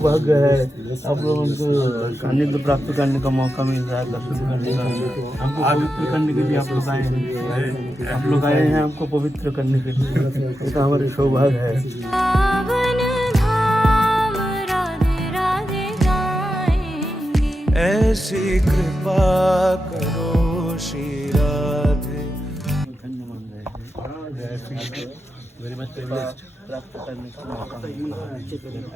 सौभाग्य है, आप लोगों को सानिध्य प्राप्त करने का मौका मिल रहा है, दर्शन करने का, हमको पवित्र करने के लिए आप लोग आए हैं, आप लोग आए हैं हमको पवित्र करने के लिए, ये तो हमारे सौभाग्य है। ऐसी कृपा करो श्री राधे। धन्य मान रहे हैं, वेरी मच प्राप्त करने का मौका मिला।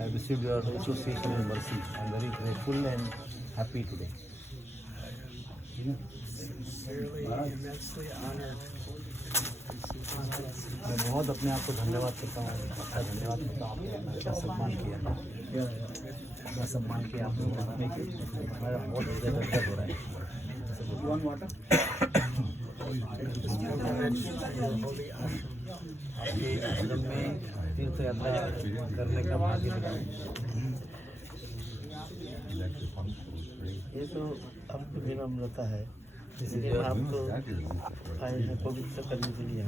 I received your association and mercy. I am very grateful and happy today. मैं बहुत अपने आप को धन्यवाद करता हूँ, आपका धन्यवाद करता हूँ, आपने मेरा सम्मान किया, मेरा सम्मान किया आपने, हमारा बहुत हृदय हो रहा है। आपके जीवन में तीर्थ यात्रा करने का भाग्य मिला। ये तो आपकी विनम्रता है, इसलिए आप तो आए हैं पवित्र करने के लिए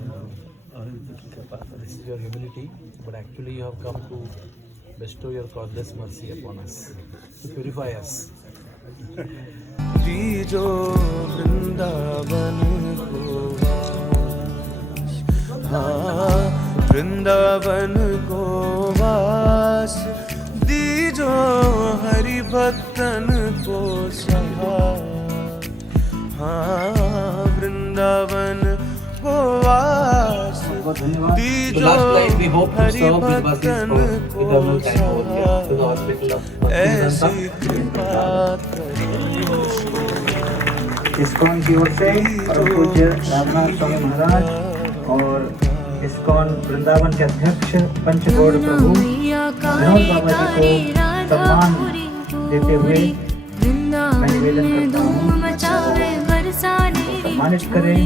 और की कृपा करें। This is your humility, but actually you have come to bestow your causeless mercy upon us, to purify us. दीजो वृंदावन को वास, हाँ वृंदावन को वास, दीजो हरि भक्तन को सहास, हाँ वृंदावन को वास, दीजो हरि भक्तन को सहास, ऐसी कृपा करो। इस्कॉन की ओर से परम पूज्य रामनाथ स्वामी महाराज और इस्कॉन वृंदावन के अध्यक्ष पंचगौड़ प्रभु विनोद बाबा जी को सम्मान देते हुए मैं निवेदन करता हूँ सम्मानित करें।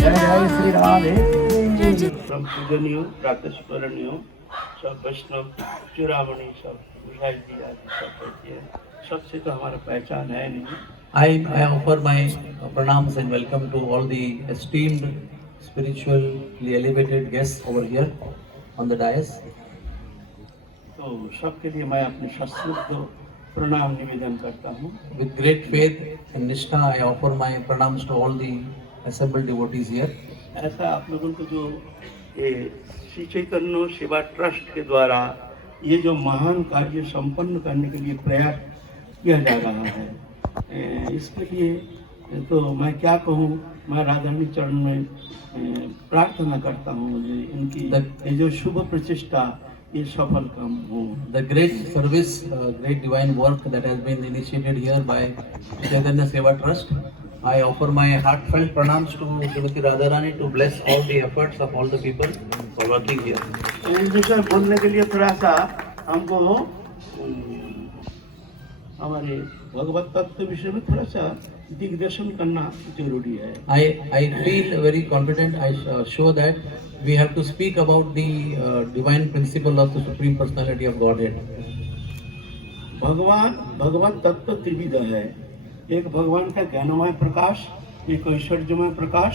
जय श्री राधे। परम पूजनीय प्रातस्मरणीय सब वैष्णव चूड़ामणि सब विधायक जी आदि सब कहते हैं, सबसे तो हमारा पहचान है नहीं। I offer my pranams and welcome to all the esteemed spiritually elevated guests over here on the dais. तो सबके लिए मैं अपने सश्रद्ध प्रणाम निवेदन करता हूँ। With great faith and nishtha, I offer my pranams to all the assembled devotees here. ऐसा आप लोगों को जो ये श्री चैतन्य सेवा ट्रस्ट के द्वारा ये जो महान कार्य संपन्न करने के लिए प्रयास किया जा रहा है, इसके लिए तो मैं क्या कहूँ, मैं राधारानी चरण में प्रार्थना करता हूँ इनकी ये जो शुभ प्रचेष्टा ये सफल काम हो। The great service, great divine work that has been initiated here by Chaitanya Seva Trust. I offer my heartfelt pranams to Srimati Radharani to bless all the efforts of all the people for working here. इस विषय बोलने के लिए थोड़ा सा हमको हमारे भगवत तत्व विषय में थोड़ा सा दिग्दर्शन करना जरूरी है। I feel very confident. I show that we have to speak about the divine principle of the Supreme Personality of Godhead. भगवत तत्व त्रिविध है, एक भगवान का ज्ञानमय प्रकाश, एक ऐश्वर्यमय प्रकाश,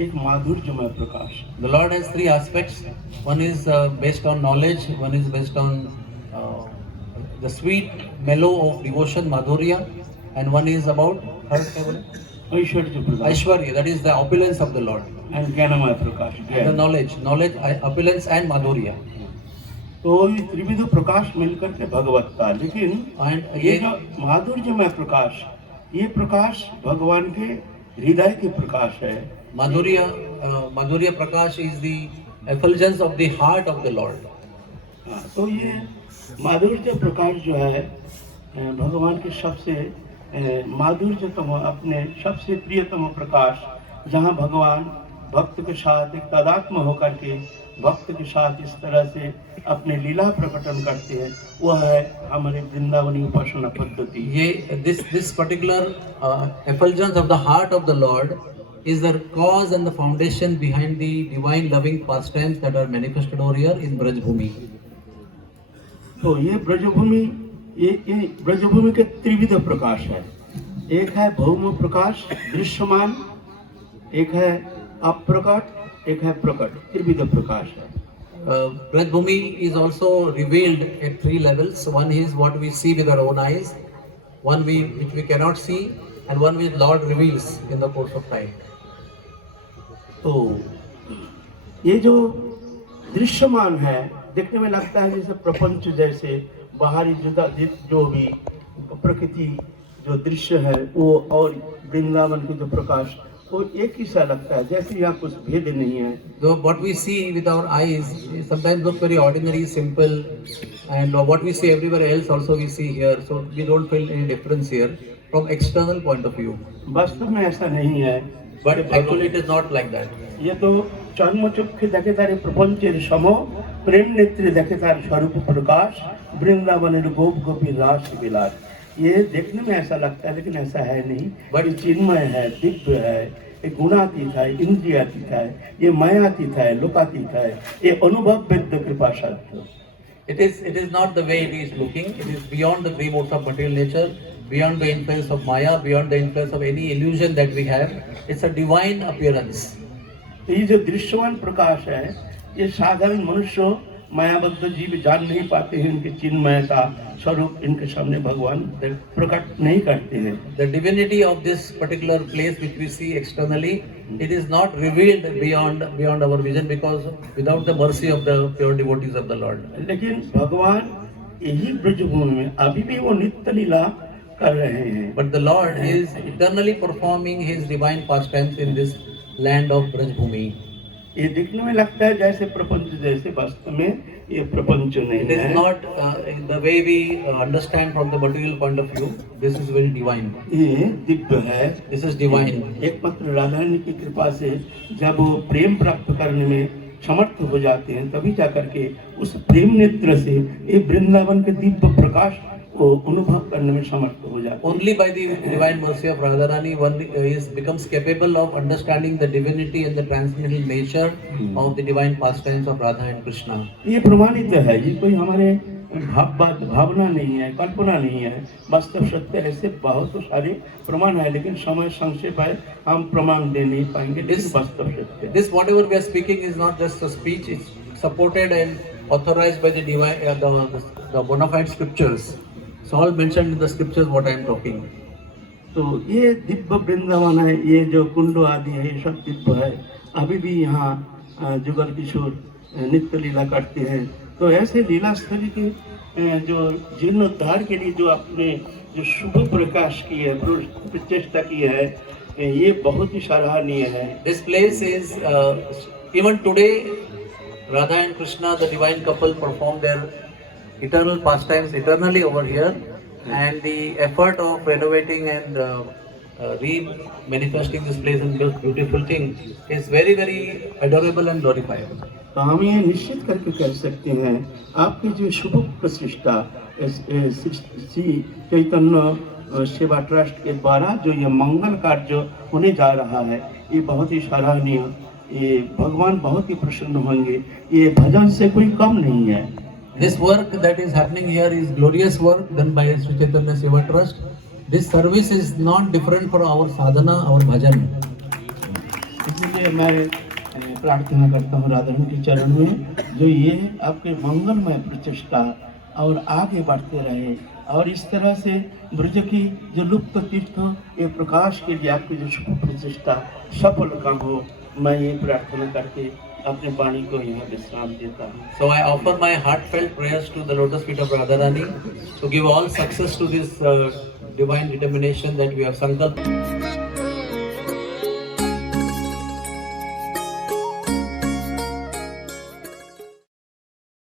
एक माधुर्यमय प्रकाश। The Lord has three aspects. One is based on knowledge, one is based on the sweet mellow of devotion, madhurya, and one is about Aishwarya Prakash, Aishwarya, that is the opulence of the Lord. and ज्ञानमय Prakash, And the knowledge, opulence and madhurya. तो ये त्रिविध प्रकाश मिलकर के भगवत का, लेकिन And ये जो माधुर्यमय प्रकाश, ये प्रकाश भगवान के हृदय के प्रकाश है। Madhurya Prakash is the effulgence of the heart of the Lord. तो ये माधुर्य प्रकाश जो है भगवान के सबसे माधुर्यतम, अपने सबसे प्रियतम प्रकाश, जहाँ भगवान भक्त के साथ एक तादात्म्य होकर के भक्त के साथ इस तरह से अपने लीला प्रकटन करते हैं, वह है हमारे वृंदावनी उपासना पद्धति। ये this particular effulgence of the heart of the Lord is the cause and the foundation behind the divine loving pastimes that are manifested over here in Braj Bhumi. तो ये ब्रजभूमि के त्रिविध प्रकाश है। एक है भौम प्रकाश दृश्यमान, एक है अप्रकट, एक है प्रकट, त्रिविध प्रकाश है। Braj Bhumi is also revealed at three levels. One is what we see with our own eyes, one which we cannot see, and one which Lord reveals in the course of time. तो ये जो दृश्यमान है, देखने में लगता है जैसे प्रपंच जैसे बाहरी जो भी प्रकृति जो दृश्य है वो और वृंदावन की जो प्रकाश वो एक ही सा लगता है, जैसे यहाँ कुछ भेद नहीं है। So what we see with our eyes sometimes look very ordinary, simple, and what we see everywhere else also we see here. So we don't feel any difference here from external point of view. वास्तव में ऐसा नहीं है, But actually it is not like that. ये तो चर्मचक्षु देखे तारे प्रपंचेर सम प्रेम नेत्रे देखे तार स्वरूप प्रकाश वृंदावनेर गोप गोपी रास विलास। ये देखने में ऐसा लगता है लेकिन ऐसा है नहीं, बड़ी चिन्मय है, दिव्य है, ये गुणातीत है, इंद्रियातीत है, ये मायातीत है, लोकातीत है, ये अनुभव वेद्य कृपा साध्य। It is not the way it is looking. It is beyond the three modes of material nature, beyond the influence of Maya, beyond the influence of any illusion that we have. It's a divine appearance. ये जो दृश्यमान प्रकाश है, ये साधारण मनुष्य मायाबद्ध जीव जान नहीं पाते हैं, इनके चिन्मयता स्वरूप इनके सामने भगवान प्रकट नहीं करते हैं। The divinity of this particular place which we see externally, it is not revealed beyond our vision because without the mercy of the pure devotees of the Lord. लेकिन भगवान यही ब्रजभूमि में अभी भी वो नित्य लीला कर रहे हैं। But the Lord is eternally performing His divine pastimes in this land of Braj Bhumi. ये दिखने में लगता है जैसे प्रपंच जैसे, वास्तव में ये प्रपंच नहीं It है। is not in the way we understand from the material point of view. This is very divine. ये दिव्य है, This is divine. एकमात्र राधा रानी की कृपा से जब वो प्रेम प्राप्त करने में समर्थ हो जाते हैं तभी जाकर के उस प्रेम नेत्र से ये वृंदावन के दिव्य प्रकाश को अनुभव करने में समर्थ हो जाते हैं। Only by the divine mercy of Radharani one becomes capable of understanding the divinity and the transcendental nature of the divine pastimes of Radha and Krishna. ये प्रमाणित है, ये कोई हमारे भावना नहीं है, कल्पना नहीं है, वास्तव सत्य ऐसे बहुत सारे प्रमाण है, लेकिन समय संक्षेप है, हम प्रमाण दे नहीं पाएंगे, लेकिन वास्तव सत्य। This whatever we are speaking is not just a speech; it's supported and authorized by the divine, the bona fide scriptures. It's all mentioned in the scriptures what I am talking. तो ये दिव्य वृंदावन है, ये जो कुंड आदि है, ये सब दिव्य है। अभी भी यहाँ जुगल किशोर नित्य लीला करते हैं। तो ऐसे लीला स्थली के जो जीर्णोद्धार के लिए जो आपने जो शुभ प्रकाश की है, प्रचेष्टा की है, ये बहुत ही सराहनीय है। This place is even today, Radha and Krishna, the divine couple, perform their eternal pastimes eternally over here, and the effort of renovating and re-manifesting this place in this beautiful thing is very, very adorable and glorified. तो हम ये निश्चित करके कह सकते हैं, आपकी जो शुभ प्रचेष्टा श्री चैतन्य सेवा ट्रस्ट के द्वारा जो ये मंगल कार्य होने जा रहा है, ये बहुत ही सराहनीय, ये भगवान बहुत ही प्रसन्न होंगे, ये भजन से कोई कम नहीं है। This work that is happening here is glorious work done by Sri Chaitanya Seva Trust. This service is not different from our sadhana, our bhajan. इसलिए मैं प्रार्थना करता हूँ राधा रानी के चरण में, जो ये आपके मंगलमय प्रचेष्टा और आगे बढ़ते रहे, और इस तरह से ब्रज की जो लुप्त तीर्थ ये प्रकाश के लिए आपकी जो शुभ प्रचेष्टा सफल काम हो, मैं ये प्रार्थना करके अपने वाणी को यहाँ विश्राम देता हूँ। So I offer my heartfelt prayers to the lotus feet of Radharani to give all success to this divine determination that we have sankalp.